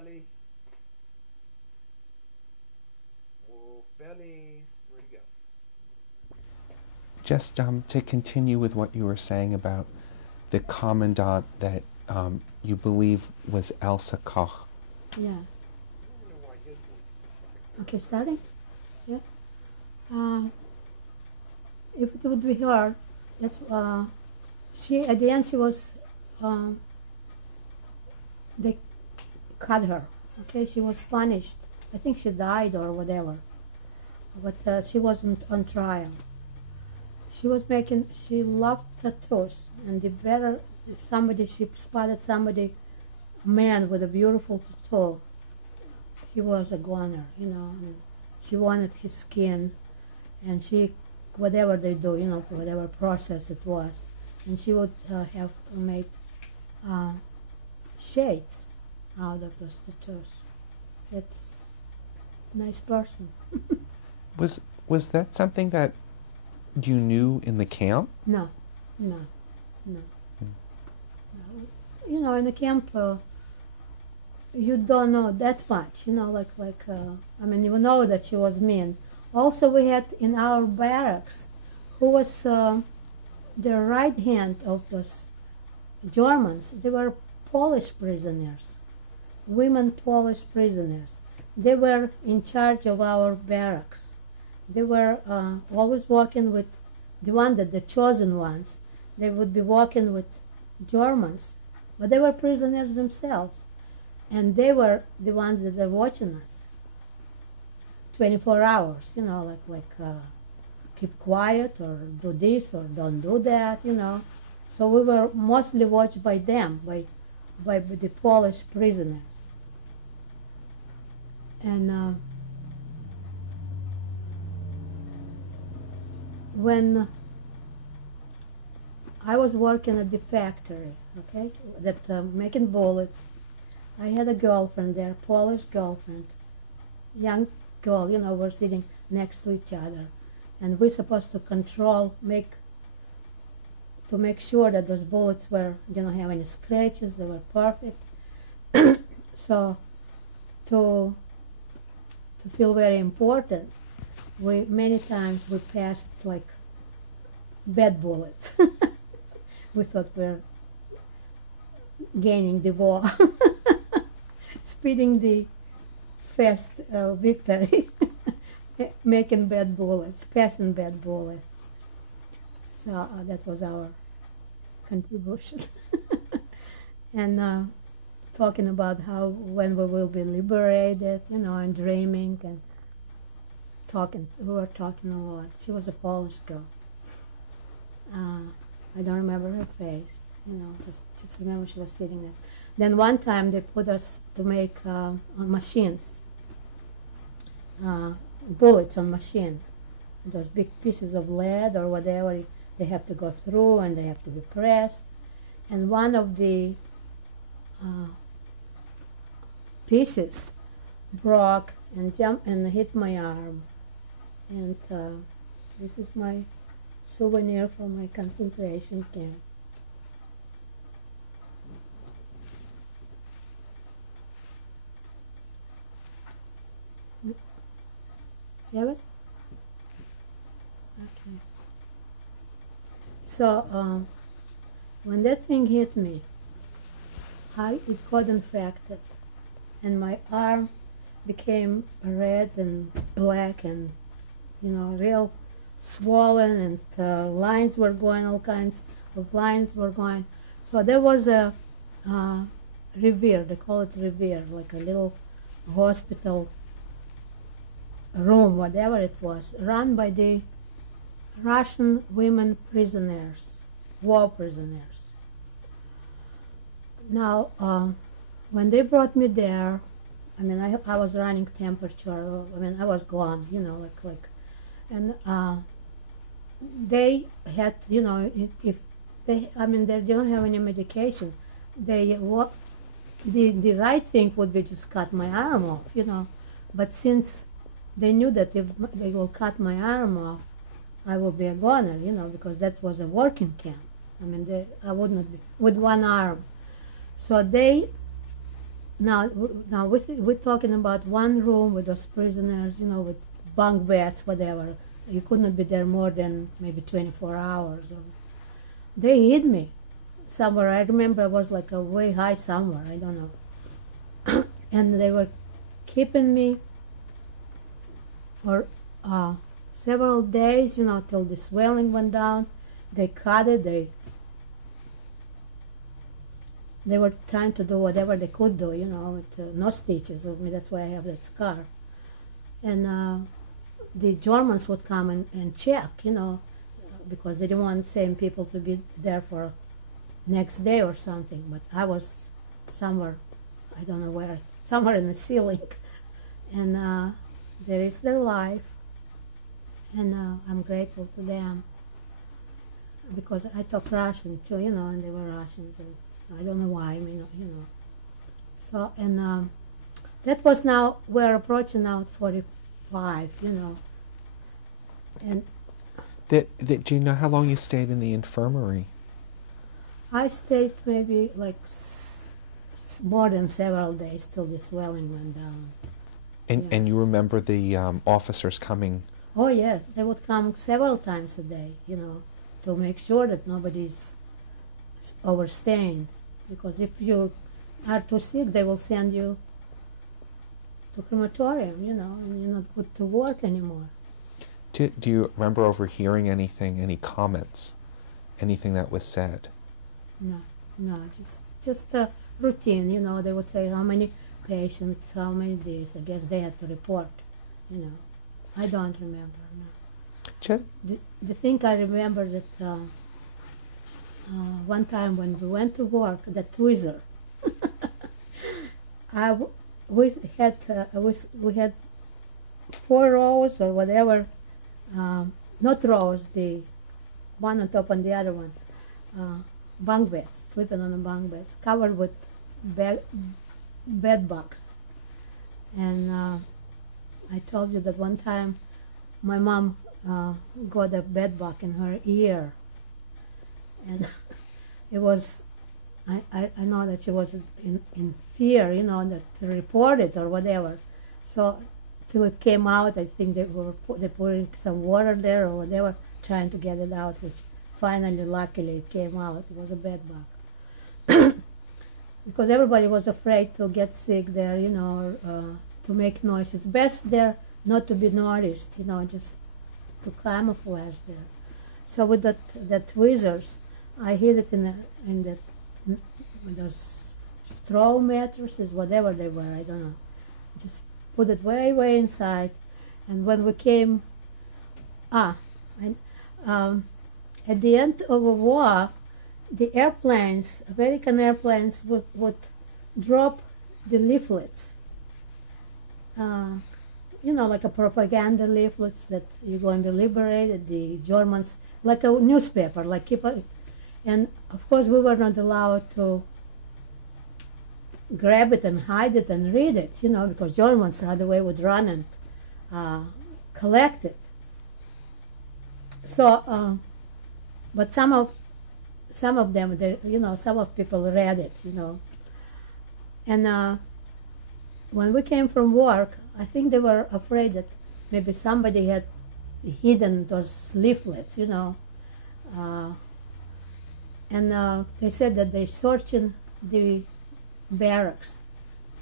belly. Wolf bellies. Where'd he go? Just to continue with what you were saying about the commandant that you believe was Elsa Koch. Yeah. Okay, starting? Yeah. If it would be her, that's she. At the end, she was. They cut her. Okay, she was punished. I think she died or whatever. But she wasn't on trial. She was making. She loved tattoos, and the better if somebody she spotted somebody, a man with a beautiful tattoo, he was a goner, you know. And she wanted his skin, and she, whatever they do, you know, whatever process it was, and she would have made shades out of those tattoos. It's a nice person. Was that something that you knew in the camp? No. You know, in the camp, you don't know that much. You know, I mean, you know that she was mean. Also, we had in our barracks, who was the right hand of those Germans. They were Polish prisoners, women Polish prisoners. They were in charge of our barracks. They were always walking with the chosen ones. They would be walking with Germans, but they were prisoners themselves. And they were the ones that were watching us 24 hours, you know, keep quiet or do this or don't do that, you know. So we were mostly watched by them, by the Polish prisoners. And when I was working at the factory, okay, that making bullets, I had a girlfriend there, Polish girlfriend, young girl, you know, we're sitting next to each other. And we're supposed to make sure that those bullets were, didn't have any scratches, they were perfect. So to feel very important, many times we passed like bad bullets. We thought we're gaining the war. Speeding the fast victory, making bad bullets, passing bad bullets. So that was our contribution. And talking about how when we will be liberated, you know, and dreaming and talking. We were talking a lot. She was a Polish girl. I don't remember her face, you know, just remember she was sitting there. Then one time they put us to make machines, bullets on machine. Those big pieces of lead or whatever they have to go through and they have to be pressed. And one of the pieces broke and jumped and hit my arm. And this is my souvenir from my concentration camp. You have it? Okay. So when that thing hit me, it got infected, and my arm became red and black and, you know, real swollen, and lines were going, all kinds of lines were going. So there was a revere, they call it revere, like a little hospital room, whatever it was, run by the Russian women prisoners, war prisoners. Now, when they brought me there, I mean, I was running temperature, I mean, I was gone, you know, and they had, you know, if they, I mean, they don't have any medication, the right thing would be just cut my arm off, you know, but since they knew that if they will cut my arm off, I will be a goner, you know, because that was a working camp. I mean, I would not be with one arm. So they now we're talking about one room with those prisoners, you know, with bunk beds, whatever. You couldn't be there more than maybe 24 hours. They hid me somewhere. I remember it was like a way high somewhere. I don't know. And they were keeping me for several days, you know, till the swelling went down. They cut it. They were trying to do whatever they could do, you know, with no stitches. I mean, that's why I have that scar. And the Germans would come and check, you know, because they didn't want same people to be there for next day or something. But I was somewhere, I don't know where, somewhere in the ceiling. And there is their life. And I'm grateful to them. Because I talk Russian too, you know, and they were Russians. And I don't know why, I mean, you know. So, and that was now, we're approaching now 45, you know. And do you know how long you stayed in the infirmary? I stayed maybe like more than several days till the swelling went down. And you remember the officers coming? Oh yes, they would come several times a day, you know, to make sure that nobody's overstaying. Because if you are too sick, they will send you to crematorium, you know, and you're not good to work anymore. Do you remember overhearing anything, any comments, anything that was said? No, just a routine, you know. They would say how many patients, how many days. I guess they had to report, you know. I don't remember. No. Just the thing I remember that one time when we went to work, the tweezer. We had 4 rows or whatever, not rows, the one on top and the other one, bunk beds, sleeping on the bunk beds, covered with bed bugs. And I told you that one time my mom got a bed bug in her ear. And it was, I know that she was in fear, you know, that to report it or whatever. So till it came out, I think they putting some water there or whatever, trying to get it out, which finally, luckily, it came out. It was a bed bug. Because everybody was afraid to get sick there, you know, or to make noise. It's best there not to be noticed, you know, just to camouflage there. So with the tweezers, I hid it in those straw mattresses, whatever they were, I don't know. Just put it way, way inside. And when we came, at the end of the war, the airplanes, American airplanes, would drop the leaflets. You know, like a propaganda leaflets that you're going to be liberated, the Germans, like a newspaper, like keep a, and of course we were not allowed to grab it and hide it and read it, you know, because Germans right away would run and collect it. So, but some of them, they, you know, some of people read it, you know. And when we came from work, I think they were afraid that maybe somebody had hidden those leaflets, you know. And they said that they're searching the barracks,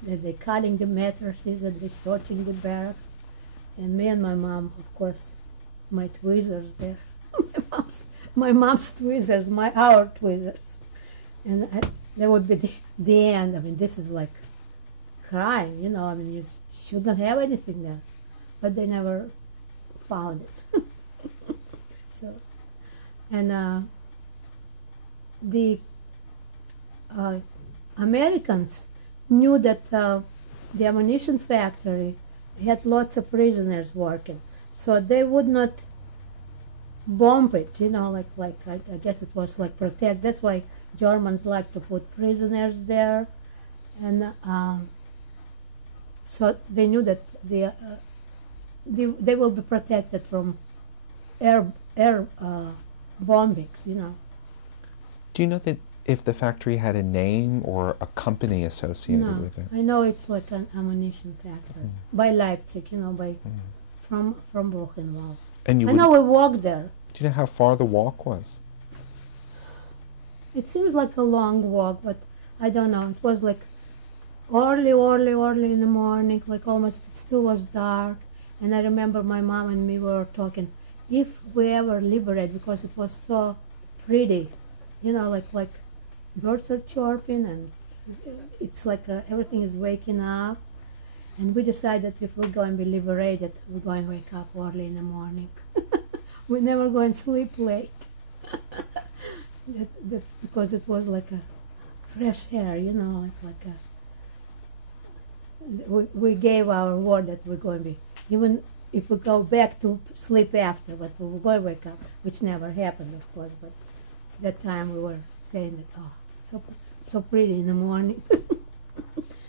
that they're cutting the mattresses, that they're searching the barracks. And me and my mom, of course, my tweezers there, my mom's tweezers, our tweezers. And that would be the end. I mean, this is like crime, you know. I mean, you shouldn't have anything there. But they never found it. So, and the Americans knew that the ammunition factory had lots of prisoners working, so they would not bomb it, you know, like I guess it was like protect. That's why Germans like to put prisoners there, and so they knew that they will be protected from air bombings, you know. Do you know that if the factory had a name or a company associated No, with it? I know it's like an ammunition factory by Leipzig, you know, by from Buchenwald. And I know we walked there. do you know how far the walk was? It seems like a long walk, but I don't know. It was like early in the morning, like almost it still was dark. And I remember my mom and me were talking, if we ever liberate, because it was so pretty, you know, like birds are chirping and it's like everything is waking up. And we decided if we're going to be liberated, we're going to wake up early in the morning. We're never going to sleep late. Because it was like a fresh air, you know, we gave our word that we're going to be, even if we go back to sleep after, but we were going to wake up, which never happened, of course. But that time we were saying that, oh, it's so pretty in the morning.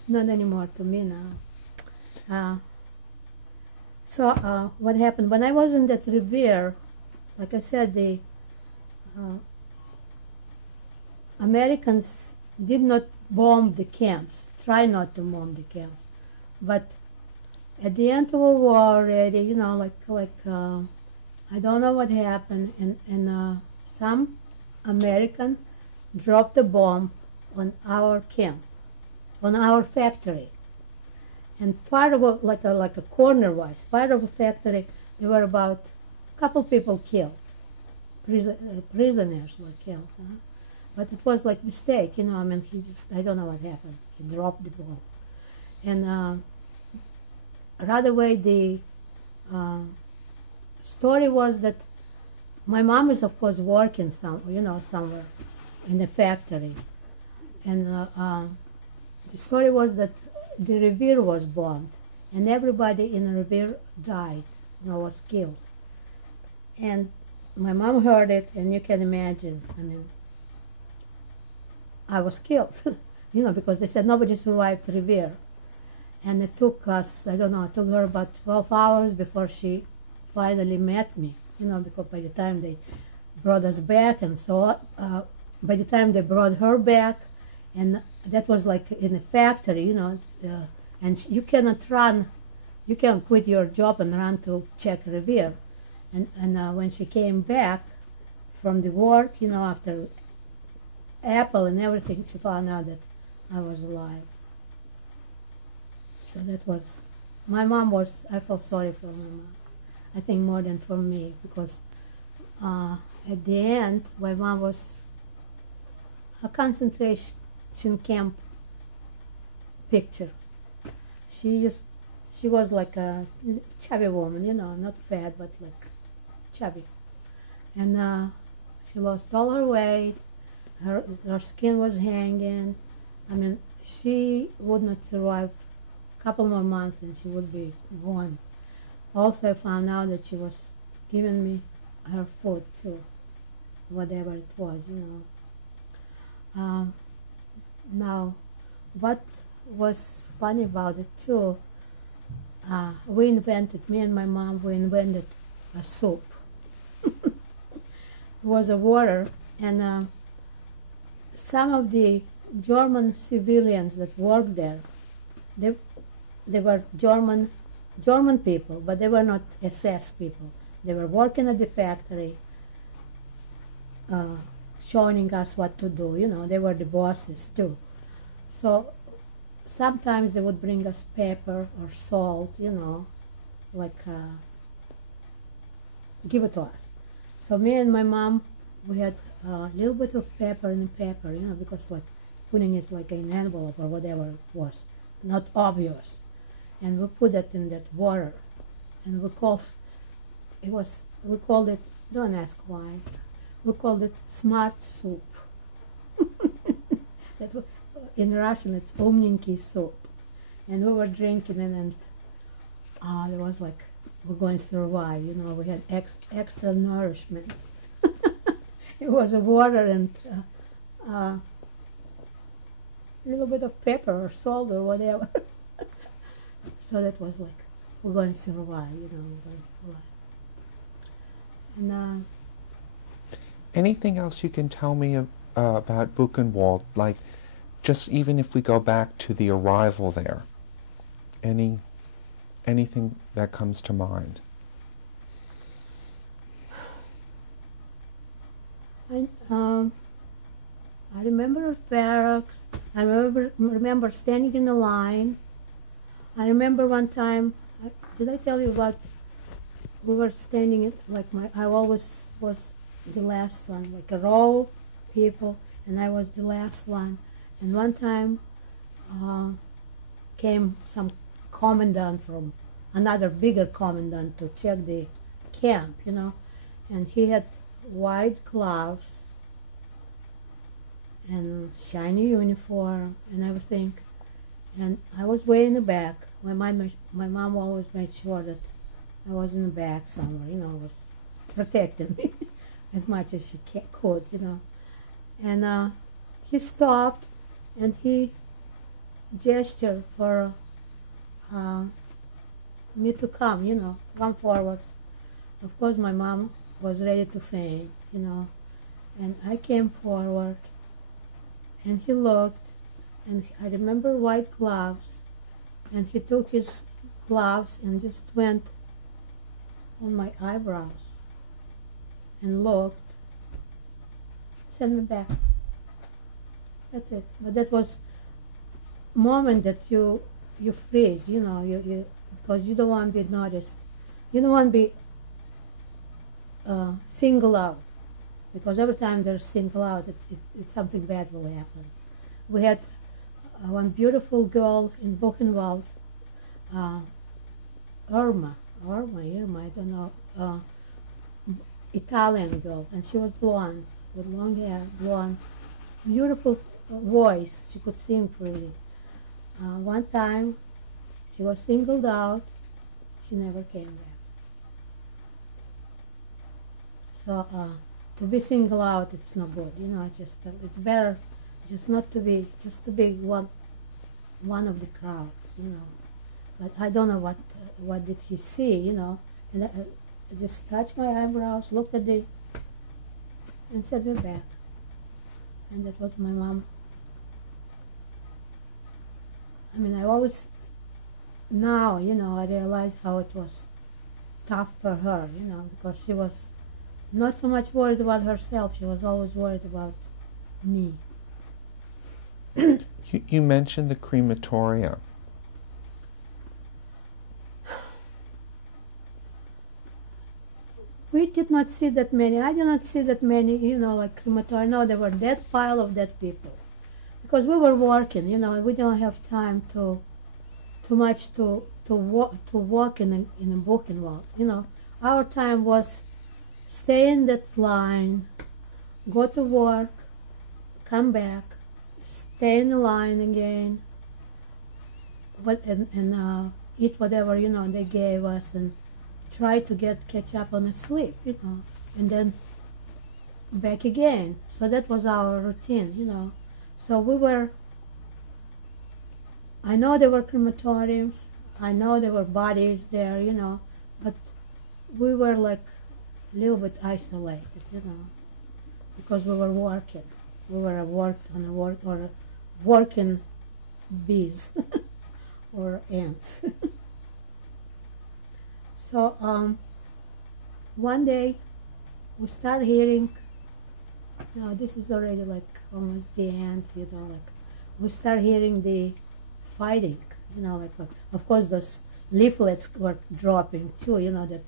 Not anymore to me now. So what happened when I was in that Revere? Like I said, the Americans did not bomb the camps, try not to bomb the camps, but at the end of the war already, you know, I don't know what happened, and some American dropped a bomb on our camp, on our factory, and part of it, like a corner-wise, part of the factory, there were about a couple people killed, prisoners were killed. Huh? But it was like mistake, you know, I mean, I don't know what happened. He dropped the ball. And right away the story was that my mom is, of course, working somewhere in the factory. And the story was that the Revere was bombed, and everybody in the Revere died, you know, was killed. And my mom heard it, and you can imagine, I mean, I was killed, you know, because they said nobody survived Revere. And it took us, I don't know, it took her about 12 hours before she finally met me, you know, because by the time they brought us back and so by the time they brought her back, and that was like in a factory, you know, and you cannot run, you can't quit your job and run to check Revere. And when she came back from the work, you know, after Apple and everything, she found out that I was alive. So that was, my mom was, I felt sorry for my mom. I think more than for me, because at the end, my mom was a concentration camp picture. She was like a chubby woman, you know, not fat, but like chubby. And she lost all her weight. Her skin was hanging. I mean, she would not survive a couple more months and she would be gone. Also, I found out that she was giving me her food too, whatever it was, you know. Now, what was funny about it too, me and my mom, we invented a soup. It was a water, and some of the German civilians that worked there, they were German people, but they were not SS people. They were working at the factory, showing us what to do. You know, they were the bosses too. So sometimes they would bring us pepper or salt, you know, like give it to us. So me and my mom, we had a little bit of pepper in pepper, you know, because like putting it like in an envelope or whatever it was, not obvious. And we put it in that water, and we called it, don't ask why, we called it smart soup. That was, in Russian it's umnenький soup. And we were drinking it, and it was like, we're going to survive, you know, we had extra nourishment. It was a water and a little bit of pepper or salt or whatever. So that was like, we're going to survive, you know, we're going to survive. And anything else you can tell me about Buchenwald, like just even if we go back to the arrival there, anything that comes to mind? I remember those barracks. I remember standing in the line. I remember one time, did I tell you about, we were standing in, like I always was the last one, like a row of people, and I was the last one. And one time came some commandant from another bigger commandant to check the camp, you know, and he had white gloves and shiny uniform and everything. And I was way in the back. My mom always made sure that I was in the back somewhere, you know, was protecting me as much as she could, you know. And he stopped and he gestured for me to come, you know, come forward. Of course, my mom was ready to faint, you know, and I came forward, and he looked, and I remember white gloves, and he took his gloves and just went on my eyebrows and looked, sent me back. That's it. But that was a moment that you freeze, you know, you because you don't want to be noticed. You don't want to be singled out, because every time they're singled out, something bad will happen. We had one beautiful girl in Buchenwald, Irma, I don't know, Italian girl, and she was blonde, with long hair, blonde, beautiful voice, she could sing freely. One time, she was singled out, she never came back. So to be singled out, it's no good, you know. It's better just not to be, just to be one of the crowds, you know. But I don't know what did he see, you know. And I just touched my eyebrows, looked at and sent me back. And that was my mom. I mean, I always, now, you know, I realize how it was tough for her, you know, because she was not so much worried about herself, she was always worried about me. You mentioned the crematoria. We did not see that many. I did not see that many, you know, like crematoria. No, there were dead pile of dead people. Because we were working, you know, we don't have time to walk in a Buchenwald. You know, our time was stay in that line, go to work, come back, stay in the line again, and eat whatever, you know, they gave us, and try to catch up on the sleep, you know, and then back again. So that was our routine, you know. So we were, I know there were crematoriums, I know there were bodies there, you know, but we were like a little bit isolated, you know, because we were working. We were working bees or ants. So one day we start hearing, now this is already like almost the end, you know, like we start hearing the fighting, you know, like of course those leaflets were dropping too, you know, that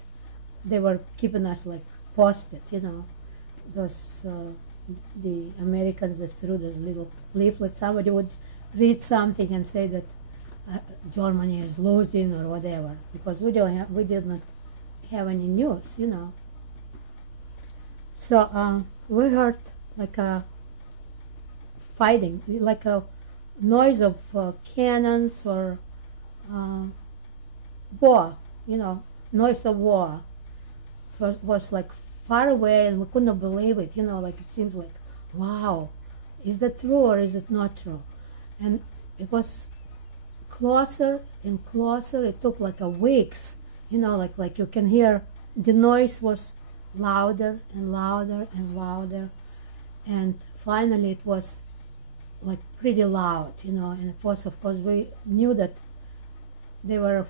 they were keeping us like posted, you know, those the Americans that threw those little leaflets. Somebody would read something and say that Germany is losing or whatever, because we did not have any news, you know. So we heard like a fighting, like a noise of cannons or war, you know, noise of war. Was like far away, and we couldn't believe it, you know, like it seems like, wow, is that true or is it not true? And it was closer and closer. It took like a weeks, you know, like you can hear the noise was louder and louder and louder, and finally it was like pretty loud, you know, and it was, of course, we knew that they were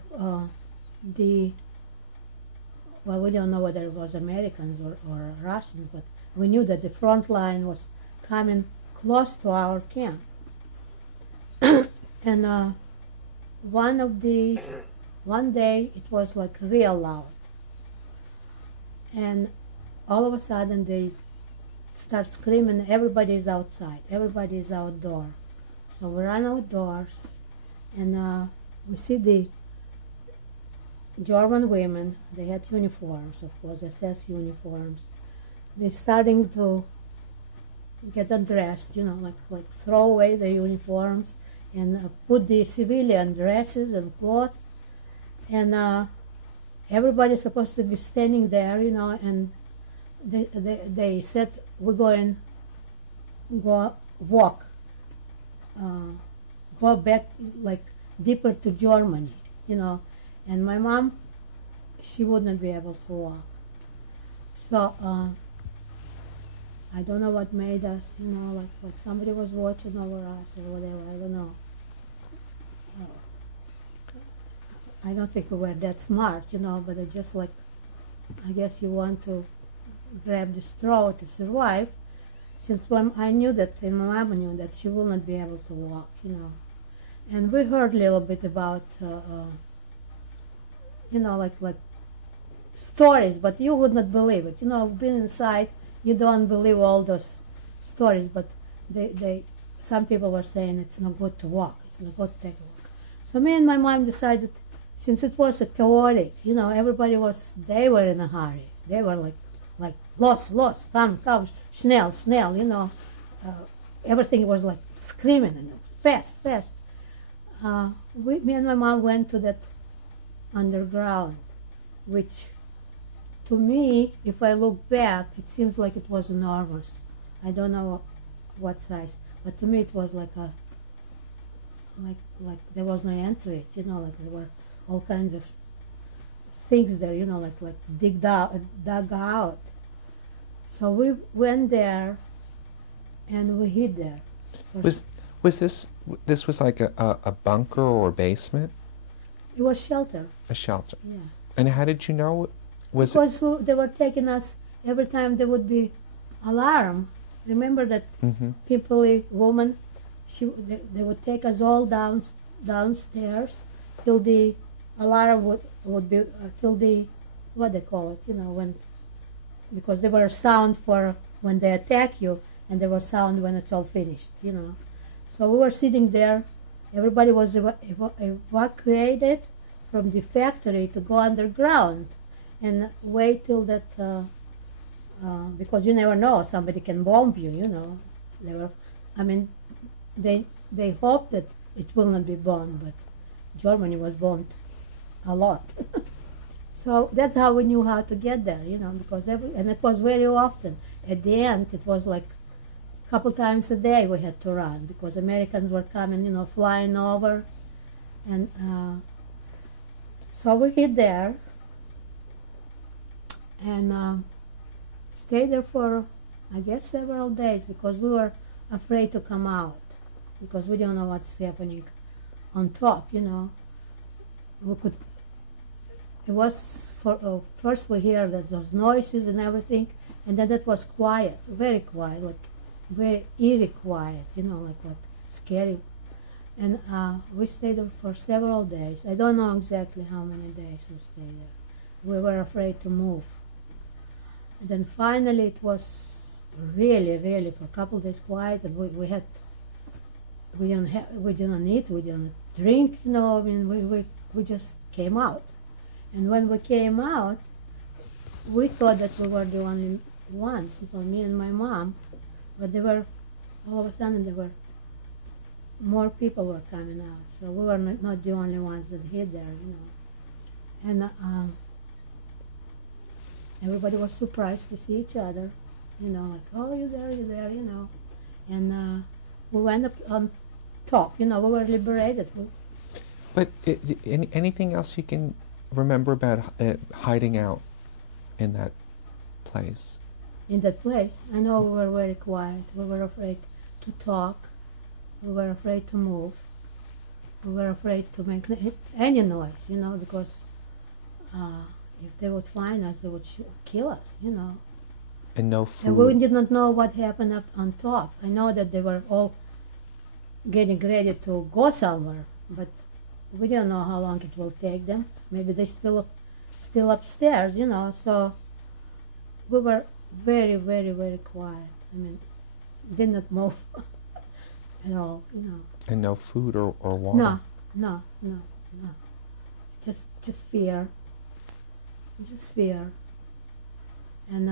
well, we don't know whether it was Americans or Russians, but we knew that the front line was coming close to our camp. And one day it was like real loud. And all of a sudden they start screaming, everybody's outside, everybody's outdoor. So we run outdoors and we see the German women. They had uniforms, of course, SS uniforms. They're starting to get undressed, you know, like throw away the uniforms and put the civilian dresses and clothes. And everybody's supposed to be standing there, you know, and they said, we're going go back like deeper to Germany, you know. And my mom, she wouldn't be able to walk. So I don't know what made us, you know, like somebody was watching over us or whatever, I don't know. I don't think we were that smart, you know, but it's just like, I guess you want to grab the straw to survive, since when I knew that, and my mom knew that she will not be able to walk, you know. And we heard a little bit about, you know, like stories, but you would not believe it. You know, being inside, you don't believe all those stories, but some people were saying it's not good to walk, it's not good to take a walk. So me and my mom decided, since it was a chaotic, you know, they were in a hurry. They were like, los, come, schnell, you know. Everything was like screaming and fast. Me and my mom went to that underground, which to me, if I look back, it seems like it was enormous. I don't know what size, but to me it was like there was no end to it, you know, like there were all kinds of things there, you know, like dug out. So we went there and we hid there. Was this was like a bunker or basement? It was shelter. A shelter. Yeah. And how did you know? Because they were taking us every time there would be alarm. Remember that woman, they would take us all downstairs till the alarm would be till the, what they call it, you know, because there were sound for when they attack you, and there was sound when it's all finished, you know. So we were sitting there. Everybody was evacuated from the factory to go underground and wait till that, because you never know, somebody can bomb you, you know. They hoped that it will not be bombed, but Germany was bombed a lot. So that's how we knew how to get there, you know, because and it was very often. At the end, it was like a couple times a day we had to run, because Americans were coming, you know, flying over. And so we hid there and stayed there for, I guess, several days, because we were afraid to come out, because we don't know what's happening on top, you know. It was, first we hear that those noises and everything, and then it was quiet, very quiet, like very eerie quiet, you know, like scary. And we stayed there for several days. I don't know exactly how many days we stayed there. We were afraid to move. And then finally it was really, really for a couple of days quiet, and we didn't eat, we didn't drink, you know. I mean, we just came out. And when we came out, we thought that we were the only ones, for me and my mom, but all of a sudden there were more people were coming out, so we were not the only ones that hid there, you know. And everybody was surprised to see each other, you know, like, oh, you're there, you know. And we went up on top, you know, we were liberated. But anything else you can remember about hiding out in that place? in that place. I know we were very quiet. We were afraid to talk. We were afraid to move. We were afraid to make any noise, you know, because if they would find us, they would kill us, you know. And no And we food. did not know what happened up on top. I know that they were all getting ready to go somewhere, but we don't know how long it will take them. Maybe they're still upstairs, you know. So we were very, very, very quiet. I mean, did not move at all, you know. And no food or water. No. Just fear. Just fear. And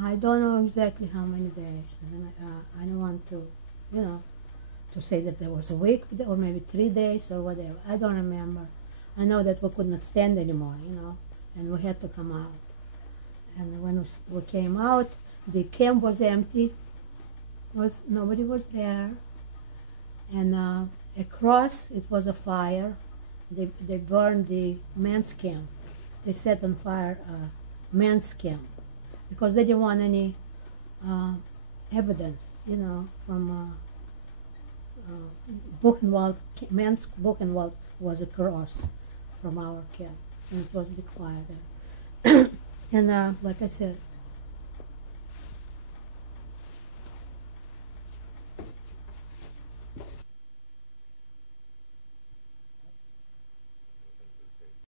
I don't know exactly how many days. I mean, I don't want to, you know, to say that there was a week or maybe 3 days or whatever. I don't remember. I know that we could not stand anymore, you know, and we had to come out. And when we came out, the camp was empty. Nobody was there. And across, it was a fire. They burned the men's camp. They set on fire men's camp because they didn't want any evidence, you know, from Buchenwald. Men's Buchenwald was across from our camp, and it was a big fire there. And like I said,